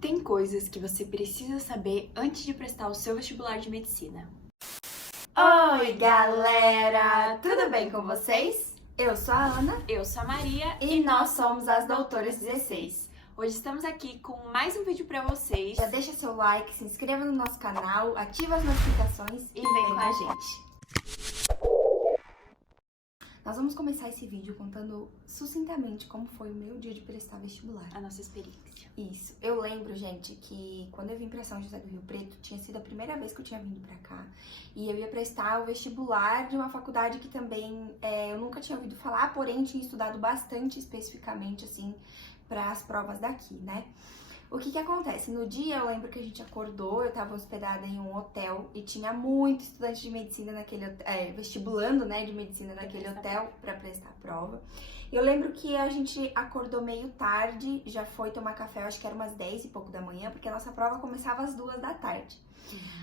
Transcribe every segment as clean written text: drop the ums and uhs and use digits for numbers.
Tem coisas que você precisa saber antes de prestar o seu vestibular de medicina. Oi, galera! Tudo bem com vocês? Eu sou a Ana Eu sou a Maria e nós somos as Doutoras 16. Hoje estamos aqui com mais um vídeo pra vocês. Já deixa seu like, se inscreva no nosso canal, ativa as notificações E vem com a gente. Nós vamos começar esse vídeo contando sucintamente como foi o meu dia de prestar vestibular. A nossa experiência. Isso. Eu lembro, gente, que quando eu vim pra São José do Rio Preto, tinha sido a primeira vez que eu tinha vindo pra cá. E eu ia prestar o vestibular de uma faculdade que também eu nunca tinha ouvido falar, porém tinha estudado bastante especificamente, assim, para as provas daqui, né? O que acontece? No dia eu lembro que a gente acordou, eu tava hospedada em um hotel e tinha muito estudante de medicina naquele vestibulando, né, de medicina naquele hotel para prestar a prova. Eu lembro que a gente acordou meio tarde, já foi tomar café, eu acho que era umas 10 e pouco da manhã, porque a nossa prova começava às 2 da tarde.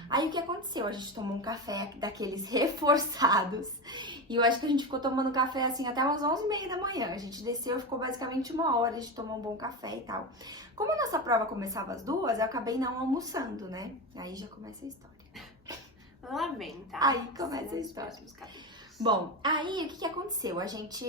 Aí o que aconteceu? A gente tomou um café daqueles reforçados e eu acho que a gente ficou tomando café assim até umas 11h30 da manhã. A gente desceu, ficou basicamente 1 hora, a gente tomou um bom café e tal. Como a nossa prova começava às 2, eu acabei não almoçando, né? Aí já começa a história. Lá vem, tá? Aí começa a história. Bom, aí o que aconteceu? A gente,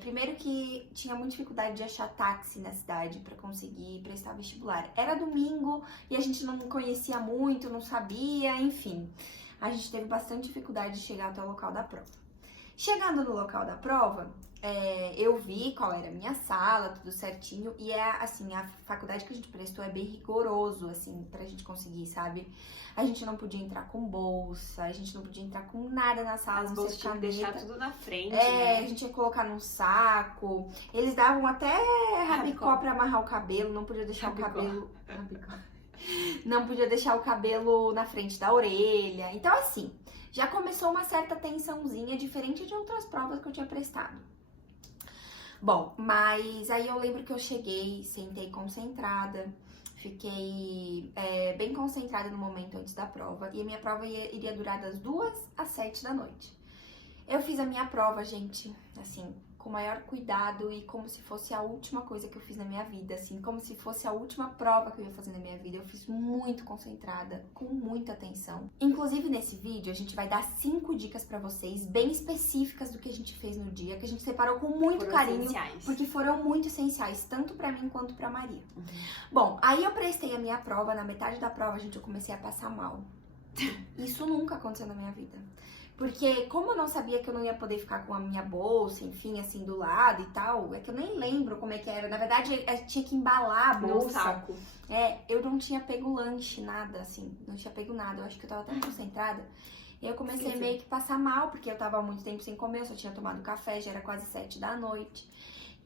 primeiro que tinha muita dificuldade de achar táxi na cidade pra conseguir prestar vestibular. Era domingo e a gente não conhecia muito, não sabia, enfim. A gente teve bastante dificuldade de chegar até o local da prova. Chegando no local da prova, eu vi qual era a minha sala, tudo certinho. E assim, a faculdade que a gente prestou é bem rigoroso, assim, pra gente conseguir, sabe? A gente não podia entrar com bolsa, a gente não podia entrar com nada na sala. As bolsas tinham que deixar tudo na frente, a gente ia colocar num saco. Eles davam até rabicó pra amarrar o cabelo, não podia deixar o cabelo... Não podia deixar o cabelo na frente da orelha. Então, assim, já começou uma certa tensãozinha, diferente de outras provas que eu tinha prestado. Bom, mas aí eu lembro que eu cheguei, sentei concentrada, fiquei bem concentrada no momento antes da prova. E a minha prova iria durar das 2 às 7 da noite. Eu fiz a minha prova, gente, assim, com o maior cuidado e como se fosse a última coisa que eu fiz na minha vida, assim, como se fosse a última prova que eu ia fazer na minha vida. Eu fiz muito concentrada, com muita atenção. Inclusive, nesse vídeo, a gente vai dar 5 dicas pra vocês, bem específicas do que a gente fez no dia, que a gente separou com muito carinho, porque foram muito essenciais, tanto pra mim quanto pra Maria. Bom, aí eu prestei a minha prova, na metade da prova, gente, eu comecei a passar mal. Isso nunca aconteceu na minha vida. Porque como eu não sabia que eu não ia poder ficar com a minha bolsa, enfim, assim, do lado e tal, é que eu nem lembro como é que era. Na verdade, eu tinha que embalar a bolsa. No saco. Eu não tinha pego lanche, nada, assim, não tinha pego nada. Eu acho que eu tava tão concentrada. E eu comecei meio que passar mal, porque eu tava há muito tempo sem comer, eu só tinha tomado café, já era quase 7 da noite.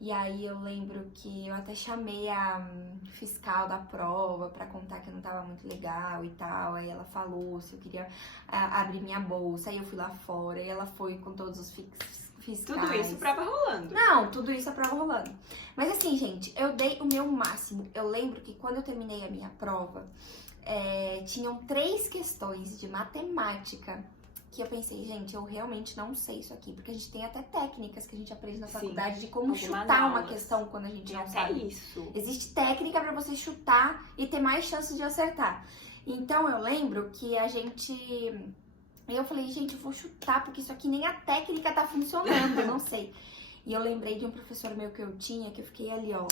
E aí eu lembro que eu até chamei a fiscal da prova pra contar que eu não tava muito legal e tal. Aí ela falou se eu queria abrir minha bolsa. Aí eu fui lá fora e ela foi com todos os fiscais. Tudo isso, prova rolando. Não, tudo isso a prova rolando. Mas assim, gente, eu dei o meu máximo. Eu lembro que quando eu terminei a minha prova, tinham 3 questões de matemática que eu pensei, gente, eu realmente não sei isso aqui. Porque a gente tem até técnicas que a gente aprende na faculdade de como chutar uma questão quando a gente não sabe. Isso. Existe técnica pra você chutar e ter mais chances de acertar. Então eu lembro que eu falei, gente, eu vou chutar, porque isso aqui nem a técnica tá funcionando, eu não sei. E eu lembrei de um professor meu que eu tinha, que eu fiquei ali, ó,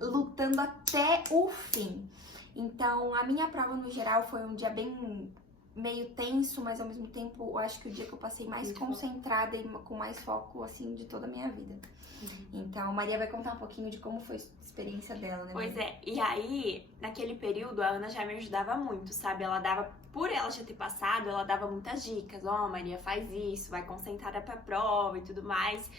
lutando até o fim. Então, a minha prova, no geral, foi um dia bem meio tenso, mas ao mesmo tempo, eu acho que o dia que eu passei mais concentrada e com mais foco, assim, de toda a minha vida. Então, Maria vai contar um pouquinho de como foi a experiência dela, né? Pois é, e aí, naquele período, a Ana já me ajudava muito, sabe? Ela dava, por ela já ter passado, ela dava muitas dicas. Ó, Maria, faz isso, vai concentrada pra prova e tudo mais.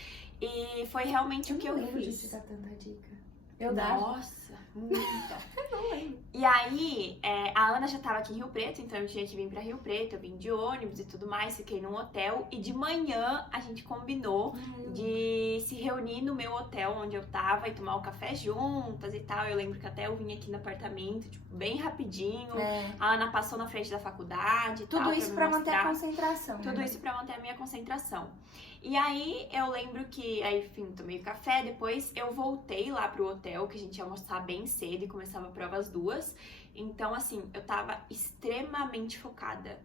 E foi realmente o que eu fiz. De dar tanta dica. Nossa, muita. Eu não lembro. E aí, a Ana já tava aqui em Rio Preto, então eu tinha que vir pra Rio Preto, eu vim de ônibus e tudo mais, fiquei num hotel. E de manhã a gente combinou de se reunir no meu hotel onde eu tava e tomar o café juntas e tal. Eu lembro que até eu vim aqui no apartamento, tipo, bem rapidinho. A Ana passou na frente da faculdade e tal. Tudo isso pra manter a concentração. Tudo isso pra manter a minha concentração. E aí eu lembro que, aí, enfim, tomei café, depois eu voltei lá pro hotel, que a gente ia almoçar bem cedo e começava a prova às 2. Então, assim, eu tava extremamente focada.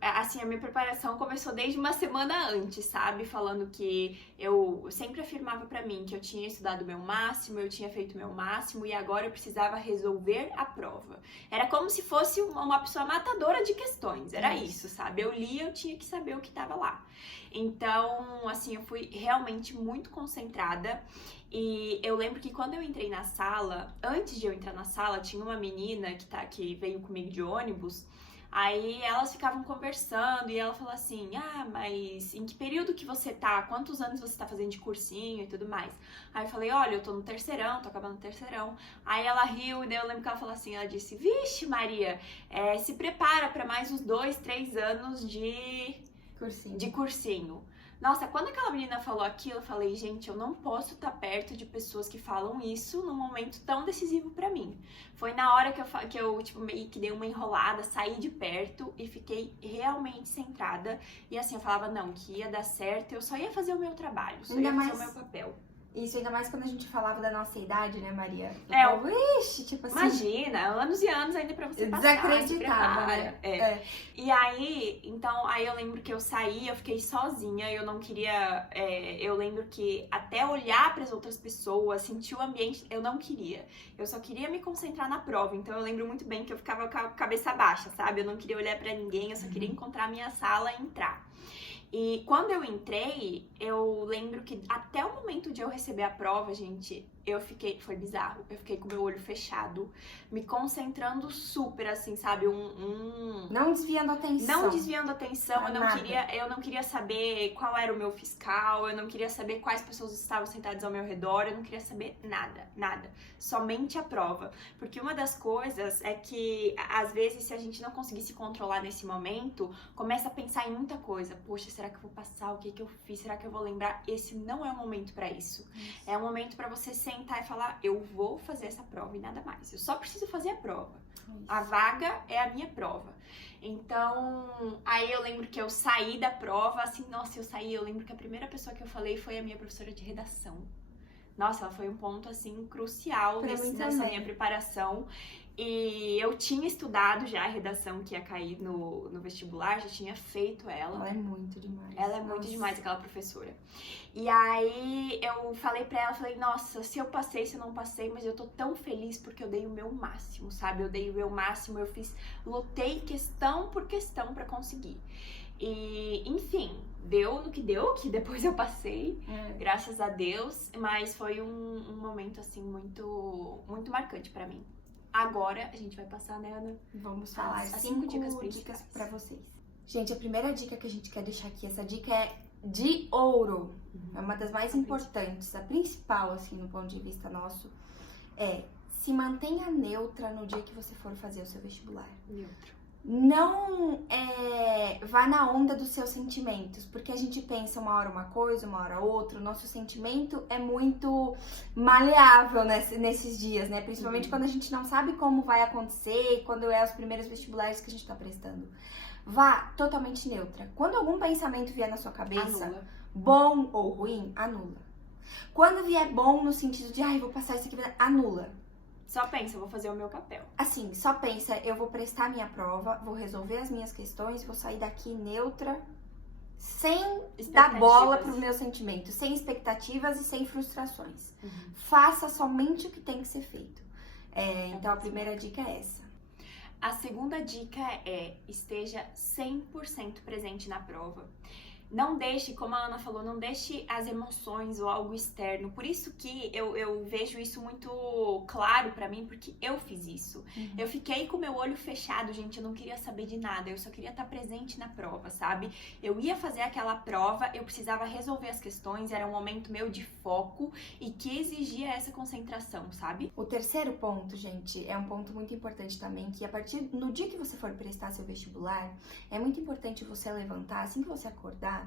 Assim, a minha preparação começou desde uma semana antes, sabe? Falando que eu sempre afirmava pra mim que eu tinha estudado o meu máximo, eu tinha feito o meu máximo e agora eu precisava resolver a prova. Era como se fosse uma pessoa matadora de questões, era isso, sabe? Eu lia, eu tinha que saber o que tava lá. Então, assim, eu fui realmente muito concentrada. E eu lembro que quando eu entrei na sala, antes de eu entrar na sala, tinha uma menina que veio comigo de ônibus. Aí elas ficavam conversando e ela falou assim, mas em que período que você tá? Quantos anos você tá fazendo de cursinho e tudo mais? Aí eu falei, olha, eu tô no terceirão, tô acabando no terceirão. Aí ela riu, e daí eu lembro que ela falou assim, ela disse, vixe Maria, se prepara pra mais uns 2, 3 anos de cursinho. Nossa, quando aquela menina falou aquilo, eu falei, gente, eu não posso estar perto de pessoas que falam isso num momento tão decisivo pra mim. Foi na hora que eu tipo, meio que dei uma enrolada, saí de perto e fiquei realmente centrada. E assim, eu falava, não, que ia dar certo, eu só ia fazer o meu trabalho, só ia fazer o meu papel. Isso, ainda mais quando a gente falava da nossa idade, né, Maria? Ixi, tipo assim... Imagina, anos e anos ainda pra você passar. Desacreditava, né? E aí, então, aí eu lembro que eu saí, eu fiquei sozinha, eu não queria... eu lembro que até olhar pras outras pessoas, sentir o ambiente, eu não queria. Eu só queria me concentrar na prova, então eu lembro muito bem que eu ficava com a cabeça baixa, sabe? Eu não queria olhar pra ninguém, eu só queria encontrar a minha sala e entrar. E quando eu entrei, eu lembro que até o momento de eu receber a prova, gente, foi bizarro. Eu fiquei com o meu olho fechado, me concentrando super, assim, sabe? Não desviando a atenção. Não desviando a atenção, eu não queria saber qual era o meu fiscal, eu não queria saber quais pessoas estavam sentadas ao meu redor, eu não queria saber nada. Somente a prova. Porque uma das coisas é que, às vezes, se a gente não conseguir se controlar nesse momento, começa a pensar em muita coisa. Poxa, será que eu vou passar? O que eu fiz? Será que eu vou lembrar? Esse não é o momento pra isso. É um momento pra você sentar e falar, eu vou fazer essa prova e nada mais. Eu só preciso fazer a prova. A vaga é a minha prova. Então, aí eu lembro que eu saí da prova, assim, nossa, eu lembro que a primeira pessoa que eu falei foi a minha professora de redação. Nossa, ela foi um ponto, assim, crucial nessa minha preparação. E eu tinha estudado já a redação que ia cair no vestibular, já tinha feito ela. Ela é muito demais. Ela é muito demais, aquela professora. E aí eu falei pra ela, falei, nossa, se eu passei, se eu não passei, mas eu tô tão feliz porque eu dei o meu máximo, sabe? Eu dei o meu máximo, lutei questão por questão pra conseguir. E, enfim, deu no que deu, que depois eu passei, graças a Deus, mas foi um momento, assim, muito, muito marcante pra mim. Agora a gente vai passar, né, Ana? Vamos falar 5 dicas pra vocês. Gente, a primeira dica que a gente quer deixar aqui, essa dica é de ouro. É uma das mais importantes, a principal, assim, no ponto de vista nosso, se mantenha neutra no dia que você for fazer o seu vestibular. Não vá na onda dos seus sentimentos, porque a gente pensa uma hora uma coisa, uma hora outra. O nosso sentimento é muito maleável nesses dias, né? Principalmente quando a gente não sabe como vai acontecer, quando é os primeiros vestibulares que a gente tá prestando. Vá totalmente neutra. Quando algum pensamento vier na sua cabeça, anula. Bom ou ruim, anula. Quando vier bom no sentido de, vou passar isso aqui, anula. Só pensa, eu vou fazer o meu papel. Assim, só pensa, eu vou prestar minha prova, vou resolver as minhas questões, vou sair daqui neutra, sem dar bola pros meus sentimentos, sem expectativas e sem frustrações. Faça somente o que tem que ser feito. Então, a primeira dica é essa. A segunda dica é, esteja 100% presente na prova. Não deixe, como a Ana falou, não deixe as emoções ou algo externo. Por isso que eu vejo isso muito claro pra mim, porque eu fiz isso. Eu fiquei com o meu olho fechado, gente, eu não queria saber de nada, eu só queria estar presente na prova, sabe? Eu ia fazer aquela prova, eu precisava resolver as questões, era um momento meu de foco e que exigia essa concentração, sabe? O terceiro ponto, gente, é um ponto muito importante também, que no dia que você for prestar seu vestibular, é muito importante você levantar, assim que você acordar,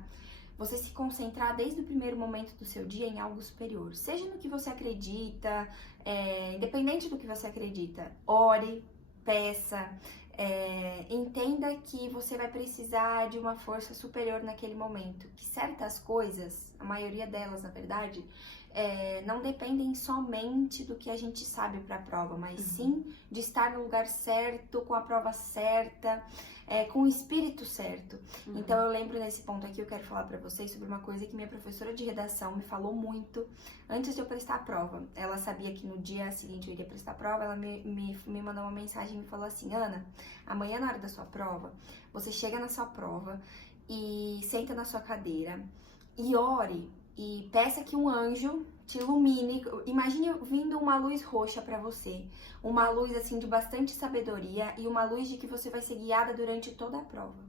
você se concentrar desde o primeiro momento do seu dia em algo superior. Seja no que você acredita, independente do que você acredita, ore, peça. Entenda que você vai precisar de uma força superior naquele momento. Que certas coisas, a maioria delas, na verdade, não dependem somente do que a gente sabe para a prova, mas sim de estar no lugar certo, com a prova certa, com o espírito certo. Então eu lembro nesse ponto aqui, eu quero falar para vocês sobre uma coisa que minha professora de redação me falou muito antes de eu prestar a prova. Ela sabia que no dia seguinte eu iria prestar a prova, ela me mandou uma mensagem e me falou assim: Ana, amanhã na hora da sua prova, você chega na sua prova e senta na sua cadeira e ore e peça que um anjo te ilumine. Imagine vindo uma luz roxa para você, uma luz assim de bastante sabedoria e uma luz de que você vai ser guiada durante toda a prova.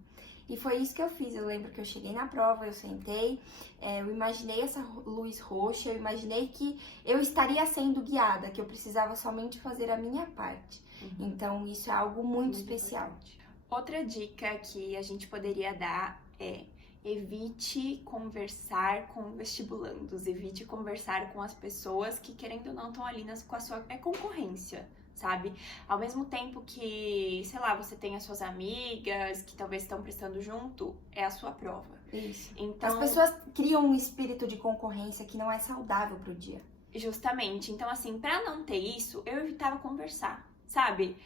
E foi isso que eu fiz. Eu lembro que eu cheguei na prova, eu sentei, eu imaginei essa luz roxa, eu imaginei que eu estaria sendo guiada, que eu precisava somente fazer a minha parte. Então isso é algo muito especial. Importante. Outra dica que a gente poderia dar é: evite conversar com vestibulandos, evite conversar com as pessoas que, querendo ou não, estão ali com a sua concorrência, sabe? Ao mesmo tempo que, sei lá, você tem as suas amigas que talvez estão prestando junto, é a sua prova. Isso. Então, as pessoas criam um espírito de concorrência que não é saudável pro dia. Justamente. Então, assim, pra não ter isso, eu evitava conversar, sabe?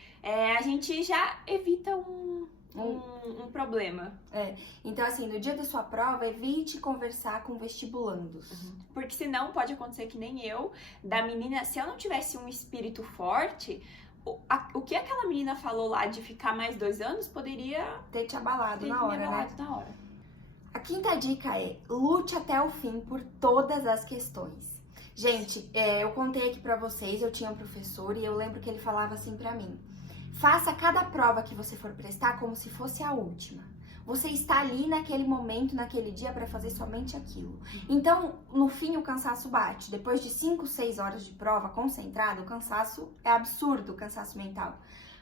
A gente já evita um problema. Então, assim, no dia da sua prova, evite conversar com vestibulandos. Porque senão pode acontecer que nem eu, da menina, se eu não tivesse um espírito forte, o que aquela menina falou lá de ficar mais 2 anos poderia ter te abalado na hora, né? Na hora. A quinta dica é: lute até o fim por todas as questões. Gente, eu contei aqui pra vocês, eu tinha um professor e eu lembro que ele falava assim pra mim: faça cada prova que você for prestar como se fosse a última. Você está ali naquele momento, naquele dia, para fazer somente aquilo. Então, no fim, o cansaço bate. Depois de 5, 6 horas de prova concentrada, o cansaço é absurdo, o cansaço mental.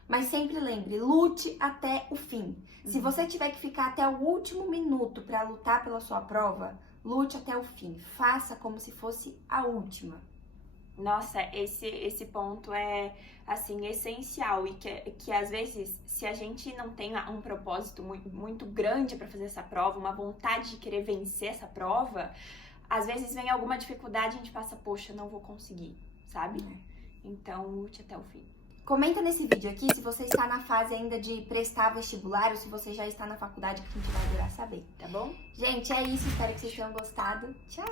Mas sempre lembre, lute até o fim. Se você tiver que ficar até o último minuto para lutar pela sua prova, lute até o fim. Faça como se fosse a última. Nossa, esse ponto é, assim, essencial e que às vezes, se a gente não tem um propósito muito grande para fazer essa prova, uma vontade de querer vencer essa prova, às vezes vem alguma dificuldade e a gente passa, poxa, não vou conseguir, sabe? Então, lute até o fim. Comenta nesse vídeo aqui se você está na fase ainda de prestar vestibular ou se você já está na faculdade, que a gente vai adorar saber. Tá bom? Gente, é isso. Espero que vocês tenham gostado. Tchau!